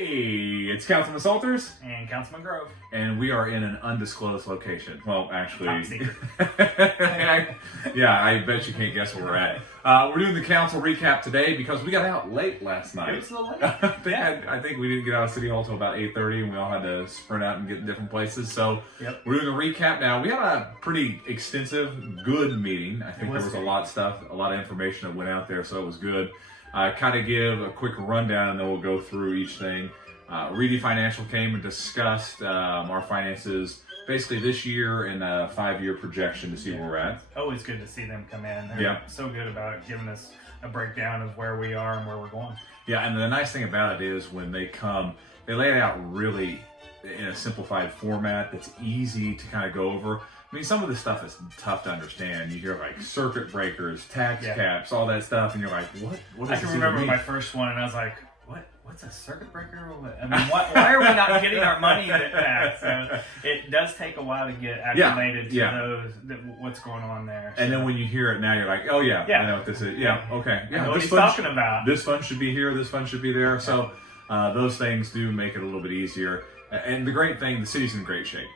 Hey, it's Councilman Salters and Councilman Grove. and we are in an undisclosed location. Well, actually, Top secret. I bet you can't guess where we're at. We're doing the council recap today because we got out late last night. It was a little late. I think we didn't get out of City Hall till about 8:30, and we all had to sprint out and get in different places. So we're doing the recap now. We had a pretty extensive, good meeting. I think there was a lot of stuff, a lot of information that went out there, so it was good. Kind of give a quick rundown, and then we'll go through each thing. Reedy Financial came and discussed our finances basically this year and a 5-year projection to see where we're at. Always good to see them come in. They're so good about giving us a breakdown of where we are and where we're going. Yeah, and the nice thing about it is when they come, they lay it out really in a simplified format that's easy to kind of go over. I mean, some of this stuff is tough to understand. You hear like circuit breakers, tax caps, all that stuff, and you're like, what does I can remember my first one, and I was like, what's a circuit breaker? I mean, why are we not getting our money back? So it does take a while to get acclimated to what's going on there. And then when you hear it now, you're like, oh yeah, I know what this is. Yeah, okay. I know what he's talking about. This fund should be here, this fund should be there. So those things do make it a little bit easier. And the great thing, the city's in great shape.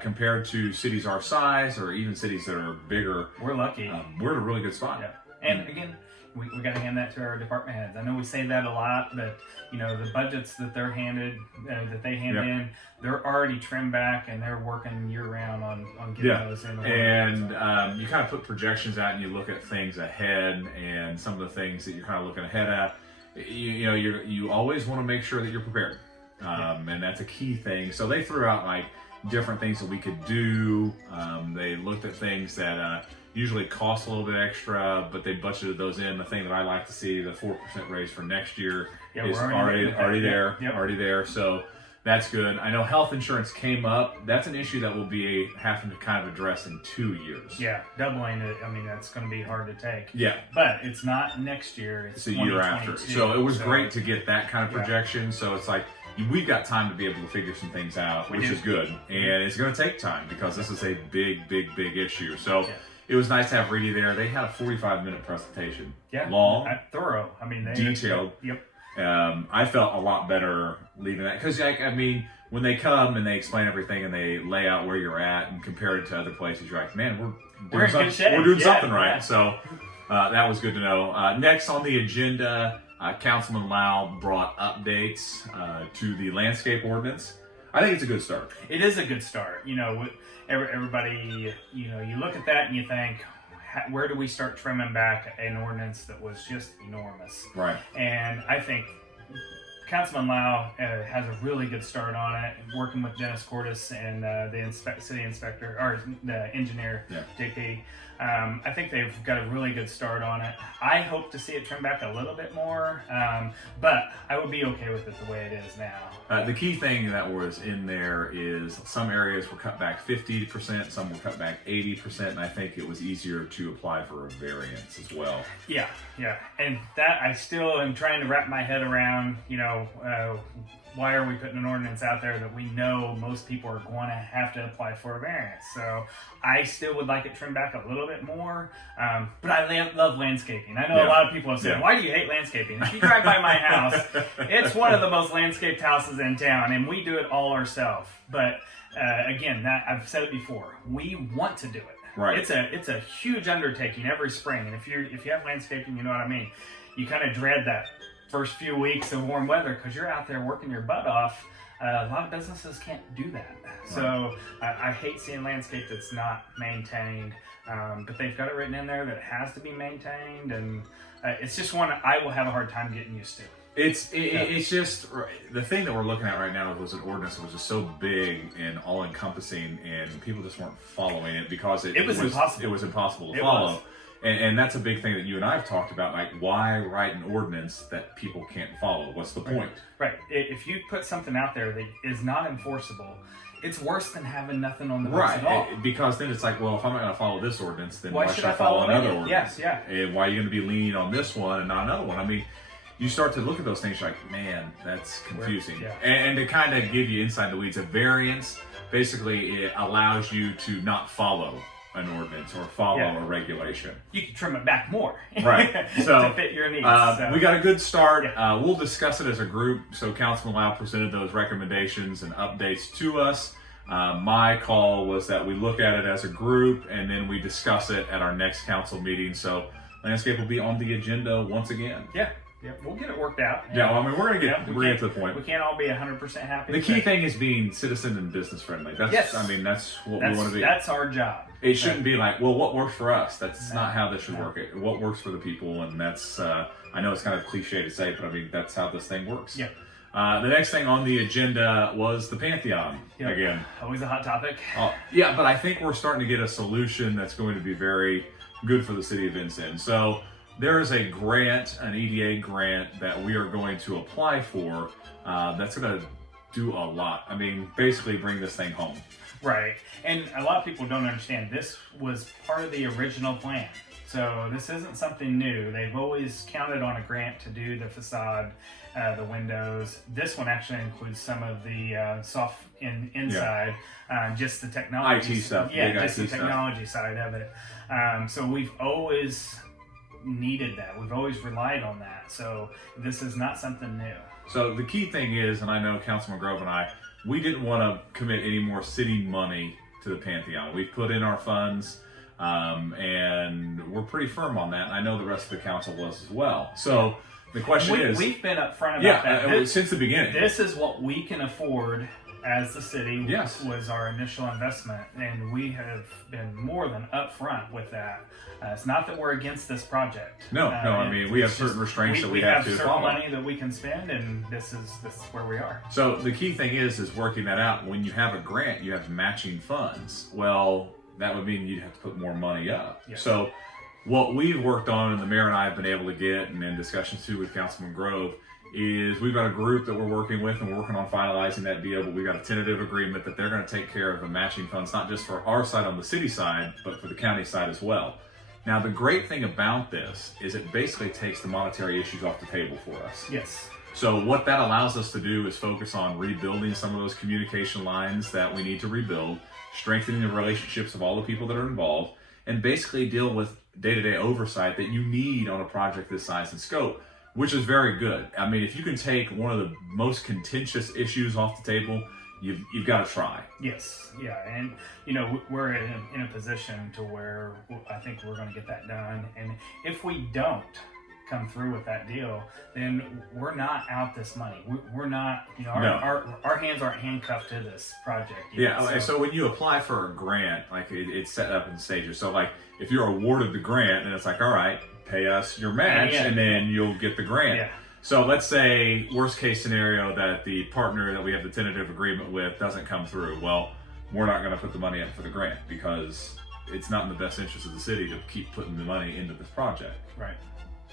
Compared to cities our size or even cities that are bigger. We're lucky. We're in a really good spot. Yeah. And again, we got to hand that to our department heads. I know we say that a lot, but the budgets that they're handed, that they hand in, they're already trimmed back and they're working year round on getting those in order. And you kind of put projections out and you look at things ahead and some of the things that you're kind of looking ahead at. You always want to make sure that you're prepared. And that's a key thing. So they threw out like different things that we could do. They looked at things that usually cost a little bit extra, but they budgeted those in. The thing that I like to see, the 4% raise for next year, is already there. So that's good. I know health insurance came up. That's an issue that will be having to kind of address in 2 years. Yeah, doubling it. I mean, that's going to be hard to take. Yeah. But it's not next year. It's a year after. So it was great to get that kind of projection. So it's like, we've got time to be able to figure some things out, which is good. And it's going to take time because this is a big issue. So it was nice to have Reedy there. They had a 45-minute presentation. Yeah. Long. Thorough. I mean, detailed. Yep. I felt a lot better leaving that. Because, when they come and they explain everything and they lay out where you're at and compare it to other places, you're like, man, we're doing something right. So that was good to know. Next on the agenda, Councilman Lau brought updates to the landscape ordinance. I think it's a good start. It is a good start. Everybody, you look at that and you think, where do we start trimming back an ordinance that was just enormous? Right. And I think Councilman Lau has a really good start on it, working with Dennis Cordes and the city inspector, or the engineer, JP. I think they've got a really good start on it. I hope to see it trim back a little bit more, but I would be okay with it the way it is now. The key thing that was in there is some areas were cut back 50%, some were cut back 80%, and I think it was easier to apply for a variance as well. Yeah. And that I still am trying to wrap my head around, why are we putting an ordinance out there that we know most people are going to have to apply for a variance? So I still would like it trimmed back a little bit more, but I love landscaping. I know a lot of people have said, why do you hate landscaping? If you drive by my house, it's one of the most landscaped houses in town, and we do it all ourselves. But again, I've said it before, we want to do it. Right. It's a huge undertaking every spring, and if you have landscaping, you know what I mean. You kind of dread that first few weeks of warm weather because you're out there working your butt off. A lot of businesses can't do that. Right. So I hate seeing landscape that's not maintained, but they've got it written in there that it has to be maintained, and it's just one I will have a hard time getting used to. It's just the thing that we're looking at right now was an ordinance that was just so big and all encompassing, and people just weren't following it because it was impossible. It was impossible to follow. And that's a big thing that you and I have talked about, like why write an ordinance that people can't follow? What's the point? Right. If you put something out there that is not enforceable, it's worse than having nothing on the books at all. Because then it's like, well, if I'm not going to follow this ordinance, then why should I follow another ordinance? Yes, yeah. And why are you going to be leaning on this one and not another one? I mean, you start to look at those things, you're like, man, that's confusing. And to kind of give you inside the weeds, a variance, basically it allows you to not follow an ordinance or follow Yeah. a regulation. You can trim it back more, Right. So, to fit your needs. We got a good start. Yeah. We'll discuss it as a group. So Councilman Lau presented those recommendations and updates to us. My call was that we look at it as a group and then we discuss it at our next council meeting. So landscape will be on the agenda once again. Yeah, we'll get it worked out. Yeah, well, I mean, we're gonna get we we're gonna can't- get to the point. We can't all be 100% happy. The key but thing is being citizen and business friendly. That's Yes. I mean that's what we that's, want to be. that's our job. It shouldn't be like, well, what works for us? That's No, not how this should no. work. What works for the people, and that's I know it's kind of cliche to say, but I mean that's how this thing works. Yeah. The next thing on the agenda was the Pantheon Yep. again. Always a hot topic. Yeah, but I think we're starting to get a solution that's going to be very good for the city of Vincennes. So there is a grant, an EDA grant that we are going to apply for. That's going to do a lot. I mean, basically bring this thing home. Right. And a lot of people don't understand this was part of the original plan. So this isn't something new. They've always counted on a grant to do the facade, the windows. This one actually includes some of the soft inside, just the technology IT stuff, Yeah, big just IT the stuff. technology side of it. So we've always needed that. We've always relied on that. So this is not something new. So the key thing is, and I know Councilman Grove and I, we didn't want to commit any more city money to the Pantheon. We've put in our funds, and we're pretty firm on that. And I know the rest of the council was as well. So the question is, We've been upfront about that. since the beginning. This is what we can afford as the city. Yes. Was our initial investment, and we have been more than upfront with that. It's not that we're against this project. No, I mean, we have certain restraints that we have to certain follow. money that we can spend, and this is where we are. So the key thing is working that out. When you have a grant, you have matching funds. Well, that would mean you'd have to put more money up. Yes. So what we've worked on, and the mayor and I have been able to get, and in discussions too with Councilman Grove, is we've got a group that we're working with, and we're working on finalizing that deal. But we've got a tentative agreement that they're going to take care of the matching funds, not just for our side on the city side, but for the county side as well. Now, the great thing about this is it basically takes the monetary issues off the table for us. Yes. So what that allows us to do is focus on rebuilding some of those communication lines that we need to rebuild, strengthening the relationships of all the people that are involved, and basically deal with day-to-day oversight that you need on a project this size and scope, which is very good. I mean, if you can take one of the most contentious issues off the table, you've got to try. Yes, yeah, and we're in a position to where I think we're going to get that done. And if we don't come through with that deal, then we're not out this money. We're not, our hands aren't handcuffed to this project yet. Yeah. So when you apply for a grant, like it's set up in stages. So like if you're awarded the grant, then it's like, all right, pay us your match, and then you'll get the grant. Yeah. So let's say worst case scenario that the partner that we have the tentative agreement with doesn't come through. Well, we're not going to put the money up for the grant because it's not in the best interest of the city to keep putting the money into this project. Right.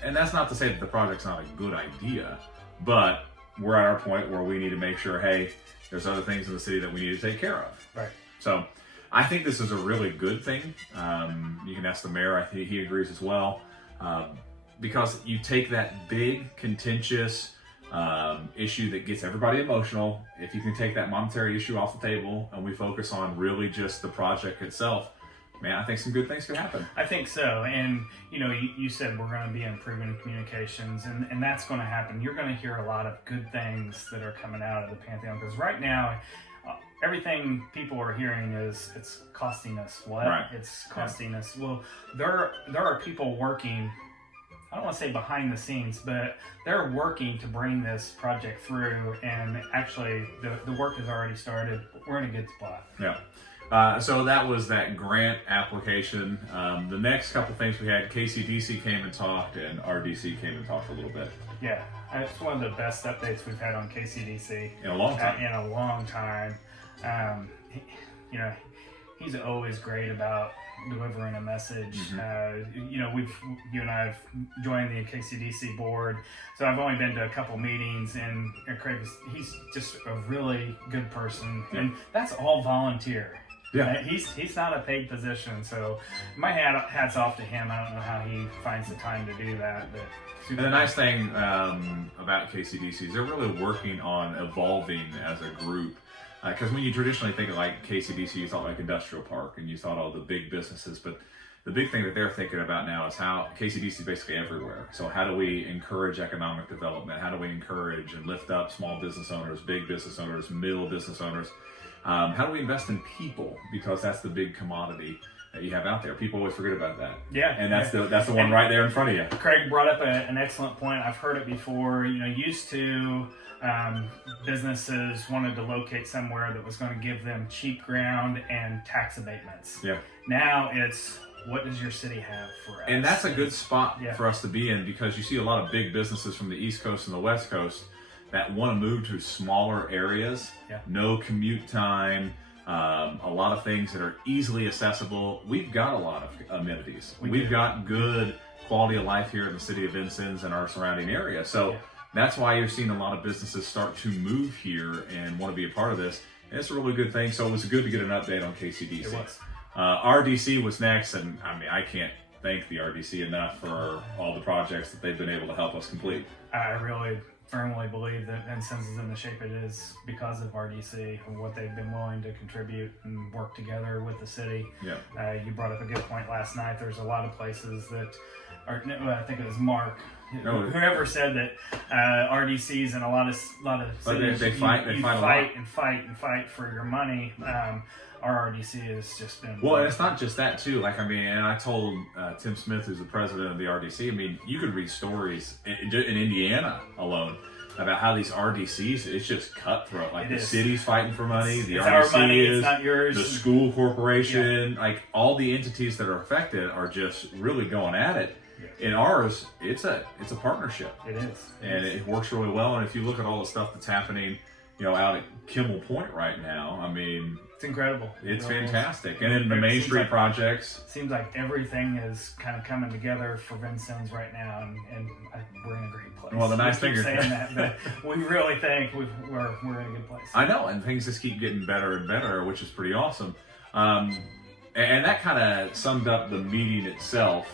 And that's not to say that the project's not a good idea, but we're at our point where we need to make sure, hey, there's other things in the city that we need to take care of. Right. So I think this is a really good thing. You can ask the mayor. I think he agrees as well. Because you take that big, contentious issue that gets everybody emotional, if you can take that monetary issue off the table and we focus on really just the project itself, man, I think some good things could happen. I think so. And, you said we're going to be improving communications, and that's going to happen. You're going to hear a lot of good things that are coming out of the Pantheon, because right now, everything people are hearing is it's costing us what? Right. It's costing us. Well, there are people working, I don't want to say behind the scenes, but they're working to bring this project through, and actually the work has already started. We're in a good spot. Yeah. So that was that grant application. The next couple things we had, KCDC came and talked, and RDC came and talked a little bit. Yeah, it's one of the best updates we've had on KCDC In a long time. in a long time. He's always great about delivering a message. Mm-hmm. You and I have joined the KCDC board, so I've only been to a couple meetings, and Craig, he's just a really good person, and that's all volunteer. Yeah. He's not a paid position, so my hat's off to him. I don't know how he finds the time to do that, but. And the nice thing about KCDC is they're really working on evolving as a group. Because when you traditionally think of like KCDC, you thought like industrial park and you thought all the big businesses, but the big thing that they're thinking about now is how KCDC is basically everywhere. So how do we encourage economic development? How do we encourage and lift up small business owners, big business owners, middle business owners? How do we invest in people? Because that's the big commodity that you have out there. People always forget about that. Yeah. And that's the one right there in front of you. Craig brought up an excellent point. I've heard it before. Used to businesses wanted to locate somewhere that was going to give them cheap ground and tax abatements. Yeah. Now it's, what does your city have for us? And that's a good spot for us to be in, because you see a lot of big businesses from the East Coast and the West Coast that want to move to smaller areas, no commute time, a lot of things that are easily accessible. We've got a lot of amenities. We've got good quality of life here in the city of Vincennes and our surrounding area. So that's why you're seeing a lot of businesses start to move here and want to be a part of this. And it's a really good thing. So it was good to get an update on KCDC. It was. RDC was next, and I mean, I can't thank the RDC enough for all the projects that they've been able to help us complete. I really firmly believe that Vincennes is in the shape it is because of RDC and what they've been willing to contribute and work together with the city. Yeah. You brought up a good point last night. There's a lot of places that are, I think it was Mark, whoever said that RDCs and a lot of cities, they fight for your money. Our RDC has just been... Well, and it's not just that, too. Like, I mean, and I told Tim Smith, who's the president of the RDC, I mean, you could read stories in Indiana alone about how these RDCs, it's just cutthroat. Like, the city's fighting for money, the RDC our money, is, it's not yours. The school corporation, like, all the entities that are affected are just really going at it. In ours, it's a partnership. It is. It works really well. And if you look at all the stuff that's happening, out at Kimmel Point right now, I mean... It's incredible. It's fantastic. And then the Main Street projects. Seems like everything is kind of coming together for Vincennes right now, and we're in a great place. Well, the nice thing is saying that, but we really think we're in a good place. I know, and things just keep getting better and better, which is pretty awesome. And that kind of summed up the meeting itself.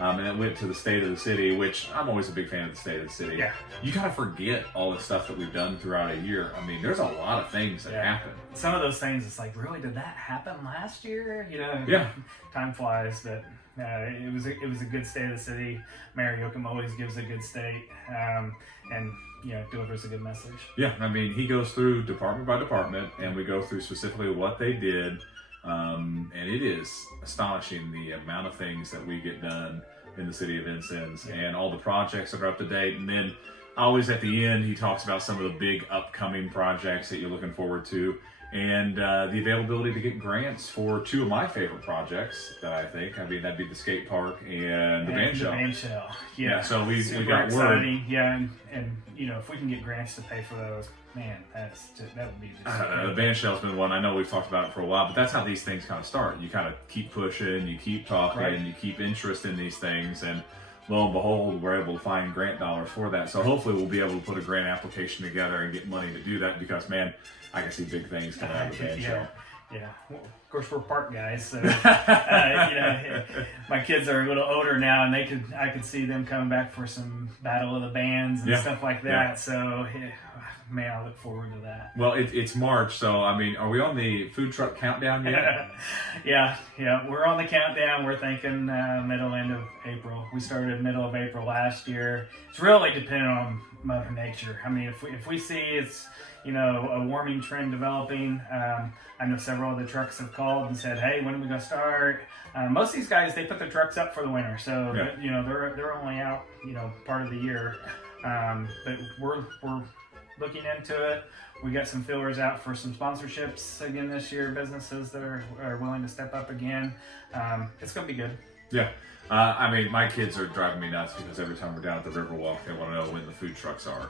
And it went to the state of the city, which I'm always a big fan of the state of the city. Yeah. You kind of forget all the stuff that we've done throughout a year. I mean, there's a lot of things that happen. Some of those things, it's like, really, did that happen last year? Yeah. Time flies, but it was a good state of the city. Mayor Yoakum always gives a good state, and delivers a good message. Yeah, I mean, he goes through department by department, and we go through specifically what they did. And it is astonishing the amount of things that we get done in the city of Vincennes and all the projects that are up to date. And then always at the end, he talks about some of the big upcoming projects that you're looking forward to, and the availability to get grants for two of my favorite projects that I think. I mean, that'd be the skate park and the band shell. The band shell. Yeah, so we got exciting. Word. Yeah, and if we can get grants to pay for those, man, that would be just... the band shell's been one. I know we've talked about it for a while, but that's how these things kind of start. You kind of keep pushing, you keep talking, you keep interest in these things, and lo and behold, we're able to find grant dollars for that. So hopefully we'll be able to put a grant application together and get money to do that, because, man, I can see big things coming out of the band shell. Yeah, well, of course we're park guys, so my kids are a little older now, and I could see them coming back for some Battle of the Bands and stuff like that. Yeah. So, man, I look forward to that. Well, it's March, so I mean, are we on the food truck countdown yet? yeah, we're on the countdown. We're thinking end of April. We started middle of April last year. It's really dependent on Mother Nature. I mean, if we see it's a warming trend developing. I know several of the trucks have called and said, "Hey, when are we gonna start?" Most of these guys, they put their trucks up for the winter, so they're only out part of the year. But we're looking into it. We got some fillers out for some sponsorships again this year. Businesses that are willing to step up again. It's gonna be good. Yeah. I mean, my kids are driving me nuts because every time we're down at the Riverwalk, they want to know when the food trucks are.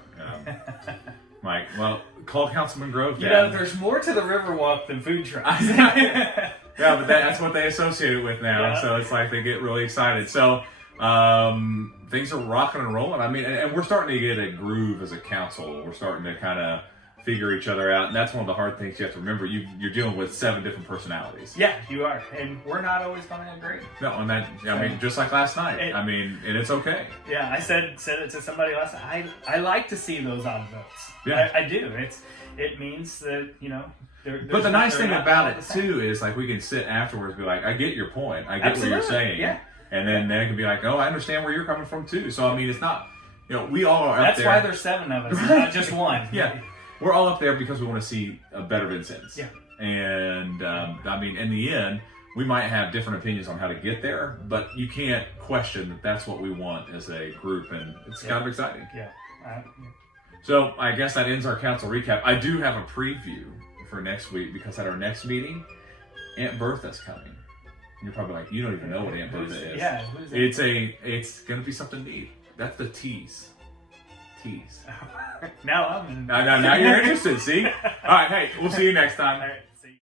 Mike, well, call Councilman Grove down. There's more to the Riverwalk than food trucks. Yeah, but that's what they associate it with now. Yeah. So it's like they get really excited. So things are rocking and rolling. I mean, and we're starting to get a groove as a council. We're starting to kind of figure each other out. And that's one of the hard things you have to remember. You're dealing with 7 different personalities. Yeah, you are, and we're not always going to agree. No, and that, I mean, just like last night. And it's okay. Yeah, I said it to somebody last night. I like to see those odd votes. Yeah. I do. It means that, you know. But the nice thing about it too is like we can sit afterwards and be like, I get your point. I get what you're saying. Yeah. And then they can be like, oh, I understand where you're coming from too. So I mean, it's not, you know, we all are up there. That's why there's 7 of us, not just one. Yeah. We're all up there because we want to see a better Vincennes. Yeah. And I mean, in the end, we might have different opinions on how to get there, but you can't question that that's what we want as a group, and it's kind of exciting. Yeah. So I guess that ends our council recap. I do have a preview for next week because at our next meeting, Aunt Bertha's coming. And you're probably like, you don't even know what Aunt Bertha is. Yeah. Who's it? It's going to be something neat. That's the tease. Now I'm in. Now you're interested, see? All right, hey, we'll see you next time. All right.